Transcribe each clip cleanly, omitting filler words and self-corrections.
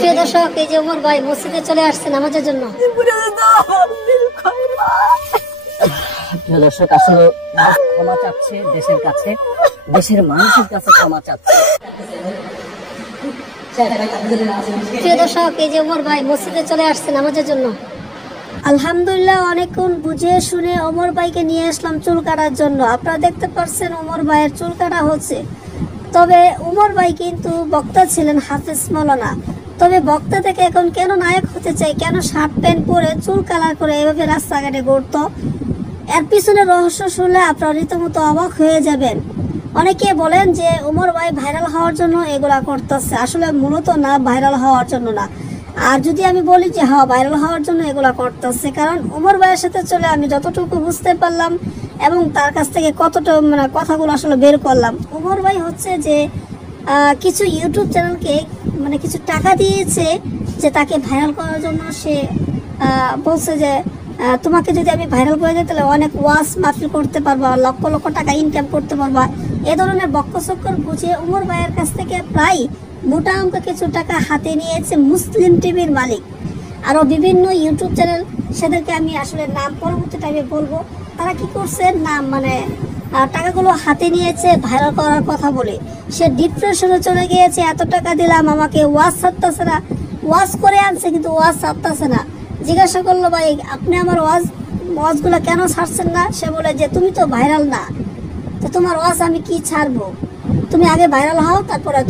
প্রিয় দর্শক, এই যে ওমর ভাই মসজিদে চলে আসছে নামাজের জন্য। প্রিয় দর্শক, আসলে ক্ষমা চাচ্ছে দেশের কাছে, দেশের মানুষের কাছে ক্ষমা চাচ্ছে। প্রিয় দর্শক, এই যে ওমর ভাই মসজিদে চলে আসছে নামাজের জন্য। আলহামদুলিল্লাহ, অনেকক্ষণ বুঝে শুনে ওমর ভাইকে নিয়ে আসলাম চুল কাটার জন্য। আপনারা দেখতে পাচ্ছেন ওমর ভাইয়ের চুল কাটা হচ্ছে। তবে ওমর ভাই কিন্তু বক্তা ছিলেন, হাফেজ মাওলানা। তবে বক্তা থেকে এখন কেন নায়ক হতে চাই, কেন শার্ট প্যান্ট পরে চুল কালার করে এভাবে রাস্তাঘাটে ঘুরতো, এর পিছনে রহস্য শুনলে আপনারা রীতিমতো অবাক হয়ে যাবেন। অনেকে বলেন যে ওমর ভাই ভাইরাল হওয়ার জন্য এগুলা করতেছে, আসলে মূলত না, ভাইরাল হওয়ার জন্য না। আর যদি আমি বলি যে হ্যাঁ ভাইরাল হওয়ার জন্য এগুলা করতেছে, কারণ ওমর ভাইয়ের সাথে চলে আমি যতটুকু বুঝতে পারলাম এবং তার কাছ থেকে কতটা কথাগুলো আসলে বের করলাম। ওমর ভাই হচ্ছে যে কিছু ইউটিউব চ্যানেলকে কিছু টাকা দিয়েছে যে তাকে ভাইরাল করার জন্য। সে বলছে যে তোমাকে যদি আমি ভাইরাল করে দিই তাহলে অনেক ওয়াজ মাহফিল করতে পারবা, লক্ষ লক্ষ টাকা ইনকাম করতে পারবা। এ ধরনের বক্কচক্কর বুঝে ওমর ভাইয়ের কাছ থেকে প্রায় মোটা অঙ্ক কিছু টাকা হাতে নিয়েছে মুসলিম টিভির মালিক। আরও বিভিন্ন ইউটিউব চ্যানেল, সেদেরকে আমি আসলে নাম পরবর্তী টাইমে বলবো। তারা কি করছে, নাম টাকাগুলো হাতে নিয়েছে ভাইরাল করার কথা বলে। সে ডিপ্রেশনে চলে গিয়েছে, এত টাকা দিলাম আমাকে ওয়াজ ছাড়তেছে না। ওয়াজ করে আনছে কিন্তু ওয়াজ ছাড়তেছে না। জিজ্ঞাসা করলো, ভাই আপনি আমার ওয়াজগুলো কেন ছাড়ছেন না? সে বলে যে তুমি তো ভাইরাল না, তো তোমার ওয়াজ আমি কি ছাড়বো, তুমি আগে ভাইরাল হও, তারপরে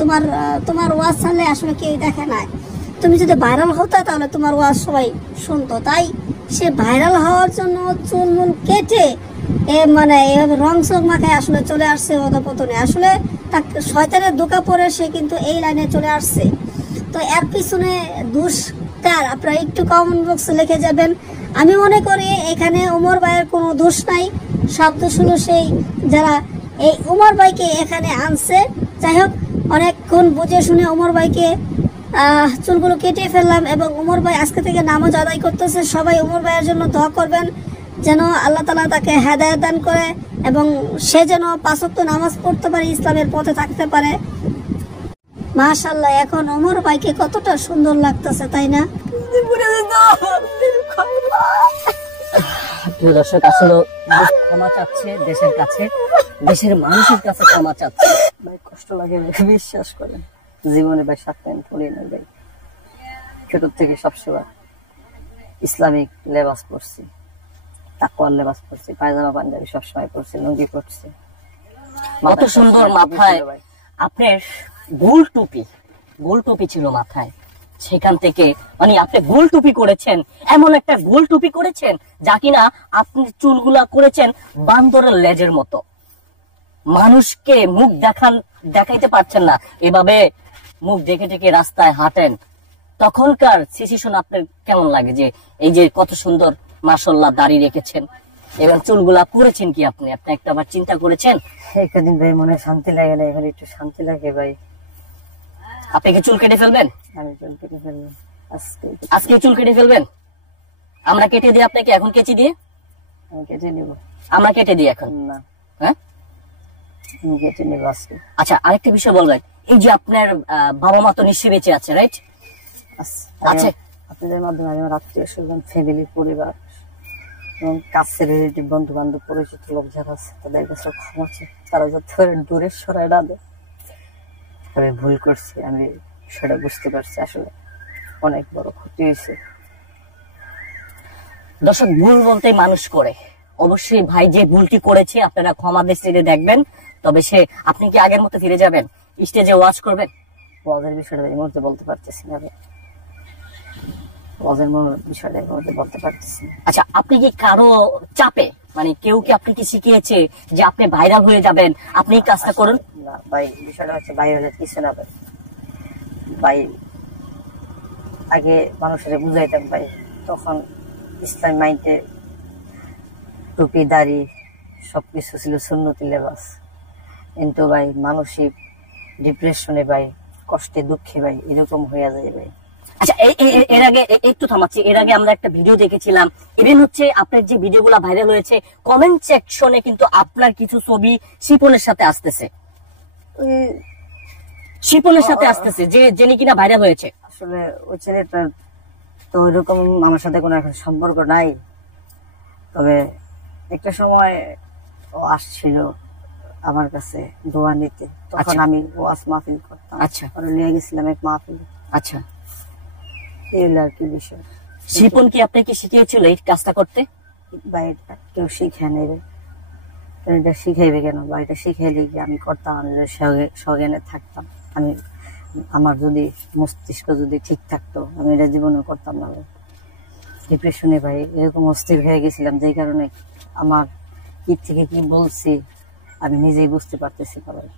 তোমার ওয়াজ ছাড়লে আসলে কেউ দেখে না। তুমি যদি ভাইরাল হতো তাহলে তোমার ওয়াজ সবাই শুনতো। তাই সে ভাইরাল হওয়ার জন্য চুলমুল কেটে এভাবে রং চোখ মাখায় আসলে চলে আসছে অধপতনে। আসলে তার শয়তানের ধোঁকা পড়ে সে কিন্তু এই লাইনে চলে আসছে। তো এর পিছনে দোষ কার, আপনারা একটু কমেন্ট বক্সে লিখে যাবেন। আমি মনে করি এখানে ওমর ভাইয়ের কোনো দোষ নাই, সব দোষ হলো সেই যারা এই ওমর ভাইকে এখানে আনছে। যাই হোক, অনেকক্ষণ বুঝে শুনে ওমর ভাইকে চুলগুলো কেটে ফেললাম এবং ওমর ভাই আজকে থেকে নামাজ আদায় করতেছে। সবাই ওমর ভাইয়ের জন্য দোয়া করবেন যেন আল্লাহ তাআলা তাকে হেদায়েত দান করে এবং সে যেন 5 ওয়াক্ত নামাজ পড়তে পারে, ইসলামের পথে থাকতে পারে। মাশাআল্লাহ, এখন ওমর ভাইকে কতটা সুন্দর লাগতেছে, তাই না? প্রিয় দর্শক, আসলে ক্ষমা চাচ্ছে দেশের কাছে, দেশের মানুষের কাছে ক্ষমা চাচ্ছে। ভাই কষ্ট লাগে, বিশ্বাস করেন জীবনে ভাই শার্ট প্যান্ট পরি না ভাই। ছোট থেকে সবসময় ইসলামিক লেবাস পরছি, তাকওয়ার লেবাস পরছি, পায়জামা পাঞ্জাবি সবসময় পরছি, লুঙ্গি পরছি। কত সুন্দর মাথায় আপনার গোল টুপি ছিল মাথায়, সেখান থেকে আপনি গোল টুপি করেছেন, এমন একটা গোল টুপি করেছেন যা কিনা আপনি চুলগুলা করেছেন বান্দরের লেজের মতো। মানুষকে মুখ দেখাইতে পারছেন না, এভাবে মুখ দেখে দেখে রাস্তায় হাঁটেন। তখনকার সিচুয়েশন আপনার কেমন লাগে যে এই যে কত সুন্দর মাশাআল্লাহ দাড়ি রেখেছেন এবং চুলগুলা করেছেন কি আপনি একটা আবার চিন্তা করেছেন? একদিন ভাই মনে শান্তি লাগে না, এখন একটু শান্তি লাগে ভাই। আপনি কি চুল কেটে ফেলবেন? আমি চুল কেটে ফেলবো আজকে চুল কেটে ফেলবেন? আমরা কেটে দিই আপনাকে এখন, কেচি দিয়ে আমি কেটে নিব। আমরা কেটে দিই এখন না, হ্যাঁ আমি কেটে নিব আজকে। আচ্ছা, আরেকটা বিষয় বলবেন, এই যে আপনার বাবা মা তো নিশ্চয়ই বেঁচে আছে, রাইট? আচ্ছা, আপনাদের মাধ্যমে আমার আত্মীয় স্বজন, ফ্যামিলি, পরিবার এবং কাছের রিলেটিভ, বন্ধু বান্ধব, পরিচিত লোক যারা আছে তাদের কাছে ক্ষমা চাই। তারা যাতে দূরে সরাই না দেয়। আমি ভুল করছি, আমি সেটা বুঝতে পারছি, আসলে অনেক বড় ক্ষতি হয়েছে। দর্শক, ভুল বলতে মানুষ করে, অবশ্যই ভাই যে ভুলটি করেছে আপনারা ক্ষমা দৃষ্টিতে দেখবেন। তবে আপনি কি আগের মতো ফিরে যাবেন, স্টেজে ওয়াজ করবেন? ওয়াজের বিষয়টা এই মুহূর্তে বলতে পারতেছি না, ওয়াজের বিষয়টা এই মুহূর্তে বলতে পারতেছি না। আচ্ছা, আপনি কি কারো চাপে, কেউ কি আপনি কি শিখিয়েছে যে আপনি ভাইরাল হয়ে যাবেন, আপনি এই কাজটা করুন? না ভাই, বিষয়টা হচ্ছে ভাইরালের কিছু না ভাই। আগে মানুষের বুঝাইতাম ভাই, তখন ইসলাম মাইন্ডে টুপি দাড়ি সবকিছু ছিল সুন্নতি লেবাস। কিন্তু ভাই মানসিক ডিপ্রেশনে ভাই, কষ্টে দুঃখে ভাই এরকম হয়ে যায় ভাই। আচ্ছা, এর আগে একটু থামাচ্ছি, এর আগে আমরা একটা ভিডিও দেখেছিলাম, ইভেন হচ্ছে আপনার যে ভিডিওগুলো ভাইরাল হয়েছে কমেন্ট সেকশনে কিন্তু আপনার কিছু ছবি শিপনের সাথে আসতেছে। শিপনের সাথে আসতেছে, যে যিনি কিনা ভাইরাল হয়েছে? আসলে ওই ছেলেটা তো ওইরকম আমার সাথে কোনো এখন সম্পর্ক নাই, তবে একটা সময় ও আসছিল আমার কাছে দোয়া নিতে, তখন আচ্ছা। আমি ওয়াজ মাহফিল করতাম। আচ্ছা। ওরা নিয়ে গেছিলাম এক মাহফিল। আচ্ছা, এই হলো আর কি বিষয়। শিপন কি আপনাকে শিখিয়েছিল এই কাজটা করতে? বাড়িটা কেউ শিখে নেবে, এটা শিখাইবে কেন? বাড়িটা শিখাইলে কি আমি করতাম, আমি যদি সজ্ঞানে থাকতাম, আমি আমার যদি মস্তিষ্ক যদি ঠিক থাকতো, আমি এটা জীবনে করতাম না। ডিপ্রেশনে ভাই এরকম অস্থির হয়ে গেছিলাম, যেই কারণে আমার কি থেকে কি বলছি আমি নিজেই বুঝতে পারতেছি না ভাই।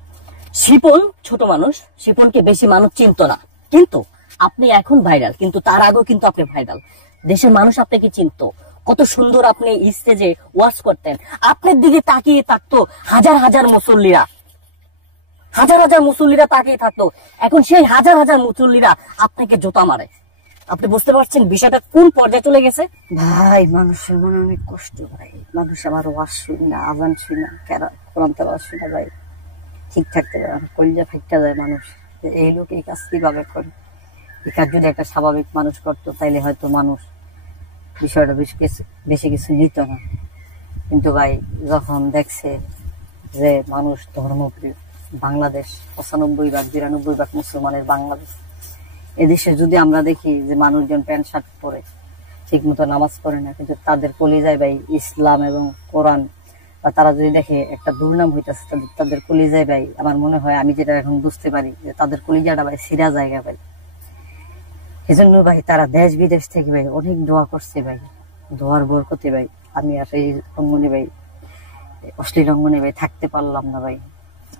শিপন ছোট মানুষ, শিপনকে বেশি মানুষ চিনতো না, কিন্তু আপনি এখন ভাইরাল, কিন্তু তার আগেও কিন্তু আপনি ভাইরাল। দেশের মানুষ আপনাকে চিনতো, কত সুন্দর আপনি স্টেজে ওয়াজ করতেন, আপনার দিকে তাকিয়ে থাকতো হাজার হাজার মুসল্লিরা, হাজার হাজার মুসল্লিরা তাকিয়ে থাকতো। এখন সেই হাজার হাজার মুসল্লিরা আপনাকে জোতা মারে। আপনি বুঝতে পারছেন বিষয়টা কোন পর্যায়ে চলে গেছে? ভাই মানুষের মনে অনেক কষ্ট ভাই, মানুষ আমার ওয়াজ শুনি না, আজান শুনি না, কোরআন তেলাওয়াত শুনি না ভাই, ঠিক থাকতে পারে না, কলিজা ফাইটা যায় মানুষ। এই লোক এই কাজ কিভাবে করে? এই কাজ যদি একটা স্বাভাবিক মানুষ করতো তাইলে হয়তো মানুষ বিষয়টা বেশি কিছু নিত না। কিন্তু ভাই যখন দেখছে যে মানুষ ধর্মপ্রিয়, বাংলাদেশ 95-92% মুসলমানের বাংলাদেশ, এদেশে যদি আমরা দেখি যে মানুষজন প্যান্ট শার্ট পরে ঠিক মতো নামাজ পড়ে না, কিন্তু তাদের কলিজায় ভাই ইসলাম এবং কোরআন, বা তারা যদি দেখে একটা দুর্নাম হইতেছে তাদের কলিজায় ভাই, আমার মনে হয় আমি যেটা এখন বুঝতে পারি যে তাদের কলিজাটা ভাই সিরা জায়গা ভাই। এজন্য ভাই তারা দেশ বিদেশ থেকে ভাই অনেক দোয়া করছে ভাই, দোয়ার বরকতে ভাই আমি আর এই অঙ্গনে ভাই, অশ্লীল অঙ্গনে ভাই থাকতে পারলাম না ভাই।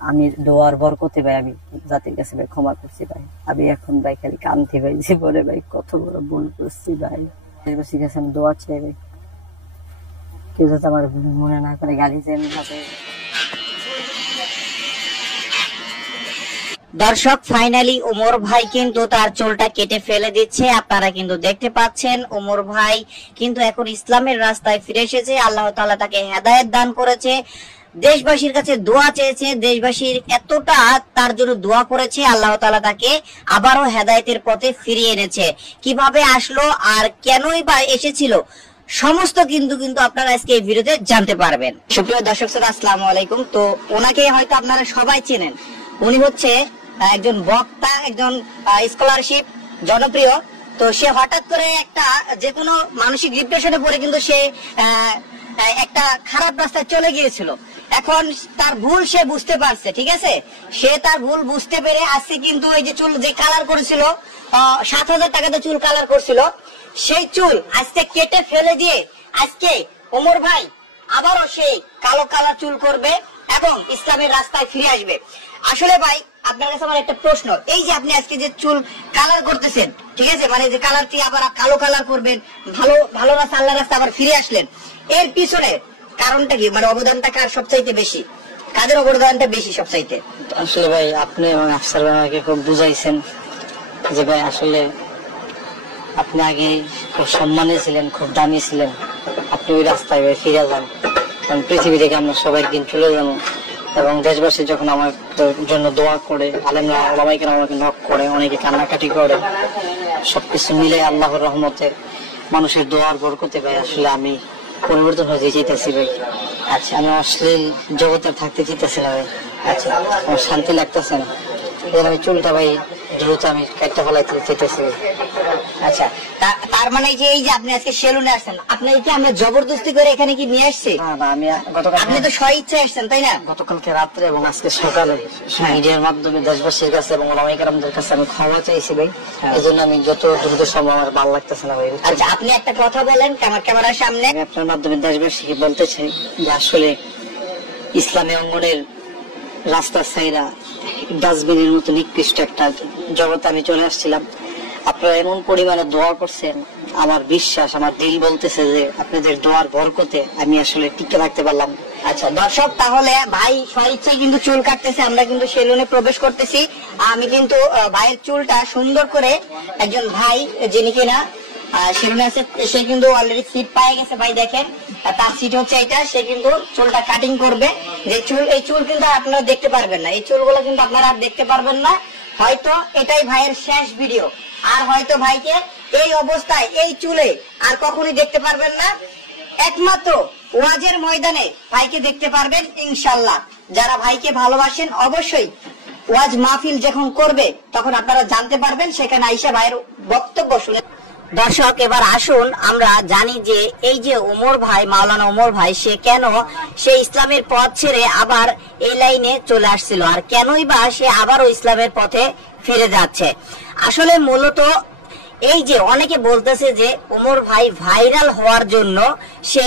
আমি দোয়ার বরকতে ভাই আমি জাতির কাছে ভাই ক্ষমা করছি ভাই। আমি এখন ভাই খালি কান্তি ভাই, জীবনে ভাই কত বড় ভুল করছি ভাই। দেশবাসীর কাছে আমি দোয়া চাই ভাই, কেউ যাতে আমার মনে না করে গালি দেন না। দর্শক ফাইনালি ওমর ভাই কিন্তু তার চুলটা কেটে ফেলে দিচ্ছে, আপনারা কিন্তু দেখতে পাচ্ছেন। ওমর ভাই কিন্তু এখন ইসলামের রাস্তায় ফিরে এসেছে, আল্লাহ তাআলা তাকে হেদায়েত দান করেছে, দেশবাসীর কাছে দোয়া চেয়েছে, দেশবাসীর এতটা তার জন্য দোয়া করেছে, আল্লাহ তাআলা তাকে আবারও হেদায়েতের পথে ফিরিয়ে এনেছে। কিভাবে আসলো আর কেনই বা এসেছিল সমস্ত কিন্তু আপনারা আজকে এই ভিডিওতে জানতে পারবেন। সুপ্রিয় দর্শক শ্রোতা, আসসালামু আলাইকুম। তো ওনাকে হয়তো আপনারা সবাই চেনেন, উনি হচ্ছে একজন বক্তা, একজন স্কলারশিপ জনপ্রিয়। তো সে হঠাৎ করে একটা যে কোনো মানসিক ডিপ্রেশনে পড়ে কিন্তু সে একটা খারাপ রাস্তায় চলে গিয়েছিল। এখন তার ভুল সে বুঝতে পারছে, ঠিক আছে, সে তার ভুল বুঝতে পেরে আজকে কিন্তু এই যে চুল যে কালার করেছিল 7,000 টাকাতে চুল কালার করছিল, সেই চুল আজকে কেটে ফেলে দিয়ে আজকে ওমর ভাই আবারও সেই কালো কালার চুল করবে এবং ইসলামের রাস্তায় ফিরে আসবে। আসলে ভাই আপনার কাছে আমার একটা প্রশ্ন, এই যে আপনি আজকে যে চুল কালার করতেছেন, ঠিক আছে, মানে যে কালারটি আবার কালো কালার করবেন, ভালো রাস্তা আল্লাহর রাস্তা আবার ফিরে আসলেন, এর পিছনে কারণটা কি? মানে অবদানটা কার সবচাইতে বেশি? কাদের অবদানটা বেশি সবচাইতে? আসলে ভাই আপনি এবং আফসার ভাই আমাকে খুব বুঝাইছেন যে ভাই আসলে আপনি আগে খুব সম্মানী ছিলেন, খুব দামি ছিলেন, আপনি ওই রাস্তায় ফিরে যান, কারণ পৃথিবী থেকে আমরা সবাই দিন চলে যাবো। এবং দেশবাসী যখন আমার জন্য দোয়া করে, আলেমরা ওলামায়ে কেরাম আমাকে নক করে, অনেকে কান্নাকাটি করে, সবকিছু মিলে আল্লাহর রহমতে মানুষের দোয়ার বরকতে ভাই আসলে আমি পরিবর্তন হয়ে যেতেছি ভাই। আচ্ছা, আমি অশ্লীল জগতে থাকতে চাইতেছি না ভাই। আচ্ছা, আমার শান্তি লাগতেছে না, আমি চুলটা ভাই দ্রুত আমি কাটতে ফেলাইতে চাইতেছি। আচ্ছা, তার মানে যে এই যে আপনি আজকে সেলুনে আসছেন, আপনাকে কি আমরা জবরদস্তি করে এখানে কি নিয়ে আসছি? না, আমি গতকাল, আপনি তো স্ব ইচ্ছায় আসছেন, তাই না? গতকালকে রাত্রে এবং আজকে সকালে মিডিয়ার মাধ্যমে দেশবাসীর কাছে এবং ওলামায়ে কেরামদের কাছে আমি ক্ষমা চাইছি ভাই। এই জন্য আমি যত দ্রুত সম্ভব, আমার ভালো লাগতেছে না ভাই। আচ্ছা, আপনি একটা কথা বলেন ক্যামেরার সামনে। আমি আপনার মাধ্যমে দেশবাসীকে বলতে চাই যে আসলে ইসলামী অঙ্গনের রাস্তার সাইরা ডাস্টবিনের মতো নিকৃষ্ট একটা জগতে আমি চলে আসছিলাম। আপনারা এমন পরিমাণে দোয়া করছেন, আমার বিশ্বাস, আমার দিল বলতেছে যে আপনাদের দোয়ার বরকতে আমি আসলে টিকে রাখতে পারলাম। আচ্ছা দর্শক, তাহলে ভাই স্বইচ্ছায় কিন্তু চুল কাটতেছে, আমরা কিন্তু সেলুনে প্রবেশ করতেছি। আমি কিন্তু ভাইয়ের চুলটা সুন্দর করে, একজন ভাই যিনি কিনা সেলুনে আছে, সে কিন্তু অলরেডি সিট পায়ে গেছে ভাই, দেখেন তার সিট হচ্ছে এটা, সে কিন্তু চুলটা কাটিং করবে। যে চুল, এই চুল কিন্তু আপনারা দেখতে পারবেন না, এই চুলগুলো কিন্তু আপনারা আর দেখতে পারবেন না, হয়তো এটাই ভাইয়ের শেষ ভিডিও, আর হয়তো ভাইকে এই অবস্থায় এই চুলে আর কখনোই দেখতে পারবেন না। একমাত্র ওয়াজের ময়দানে ভাইকে দেখতে পারবেন ইনশাল্লাহ। যারা ভাইকে ভালোবাসেন অবশ্যই ওয়াজ মাহফিল যখন করবে তখন আপনারা জানতে পারবেন, সেখানে আইসা ভাইয়ের বক্তব্য শুনে। দর্শক, এবার আসুন আমরা জানি যে এই যে ওমর ভাই, মাওলানা ওমর ভাই, সে কেন সে ইসলামের পথ ছেড়ে আবার এই লাইনে চলে আসছিল, আর কেনই বা সে আবারও ইসলামের পথে ফিরে যাচ্ছে। আসলে মূলত এই যে অনেকে বলতেছে যে ওমর ভাই ভাইরাল হওয়ার জন্য সে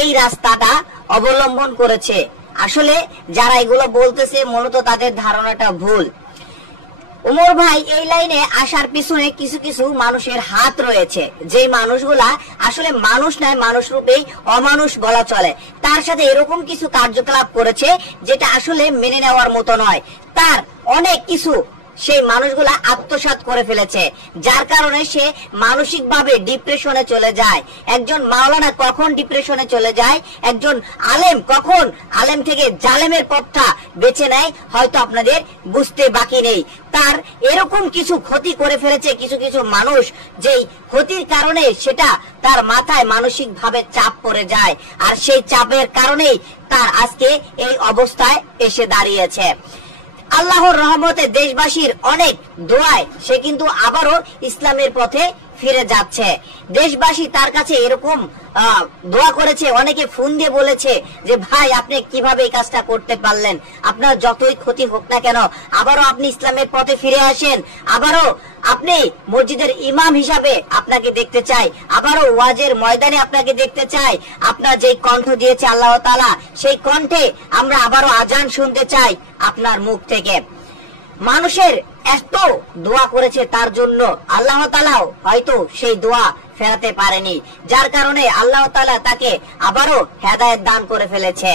এই রাস্তাটা অবলম্বন করেছে। আসলে যারা এগুলো বলতেছে মূলত তাদের ধারণাটা ভুল। ওমর ভাই এই লাইনে আসার পিছনে কিছু কিছু মানুষের হাত রয়েছে, যে মানুষগুলা আসলে মানুষ নয়, মানুষ রূপেই অমানুষ বলা চলে। তার সাথে এরকম কিছু কার্যকলাপ করেছে যেটা আসলে মেনে নেওয়ার মতো নয়। তার অনেক কিছু সেই মানুষগুলা আত্মসাৎ করে ফেলেছে, যার কারণে সে মানসিক ভাবে ডিপ্রেশনে চলে যায়। একজন মাওলানা কখন ডিপ্রেশনে চলে যায়, একজন আলেম কখন আলেম থেকে জালেমের পথটা বেছে নেয়, হয়তো আপনাদের বুঝতে বাকি নেই। তার এরকম কিছু ক্ষতি করে ফেলেছে কিছু কিছু মানুষ, যেই ক্ষতির কারণে সেটা তার মাথায় মানসিক ভাবে চাপ পড়ে যায়, আর সেই চাপের কারণেই তার আজকে এই অবস্থায় এসে দাঁড়িয়েছে। আল্লাহর রহমতে দেশবাসীর অনেক দোয়ায় সে কিন্তু আবারও ইসলামের পথে ফিরে যাচ্ছে। দেশবাসী তার কাছে এরকম দোয়া করেছে, অনেকে ফোন দিয়ে বলেছে যে ভাই আপনি কিভাবে এই কাজটা করতে পারলেন, আপনার যতই ক্ষতি হোক না কেন আবারও আপনি ইসলামের পথে ফিরে আসেন, আবারও আপনি মসজিদের ইমাম হিসাবে আপনাকে দেখতে চাই, আবারও ওয়াজের ময়দানে আপনাকে দেখতে চাই। আপনার যেই কণ্ঠ দিয়েছে আল্লাহ তাআলা, সেই কণ্ঠে আমরা আবারও আজান শুনতে চাই আপনার মুখ থেকে। মানুষের এত দোয়া করেছে তার জন্য, আল্লাহ তাআলাও হয়তো সেই দোয়া ফেরাতে পারেনি, যার কারণে আল্লাহ তাআলা তাকে আবারও হেদায়েত দান করে ফেলেছে।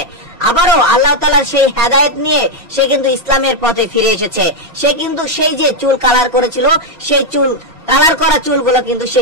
আবারও আল্লাহ তাআলার সেই হেদায়েত নিয়ে সে কিন্তু ইসলামের পথে ফিরে এসেছে। সে কিন্তু সেই যে চুল কালার করেছিল, সেই চুল কালার করা চুলগুলো কিন্তু সে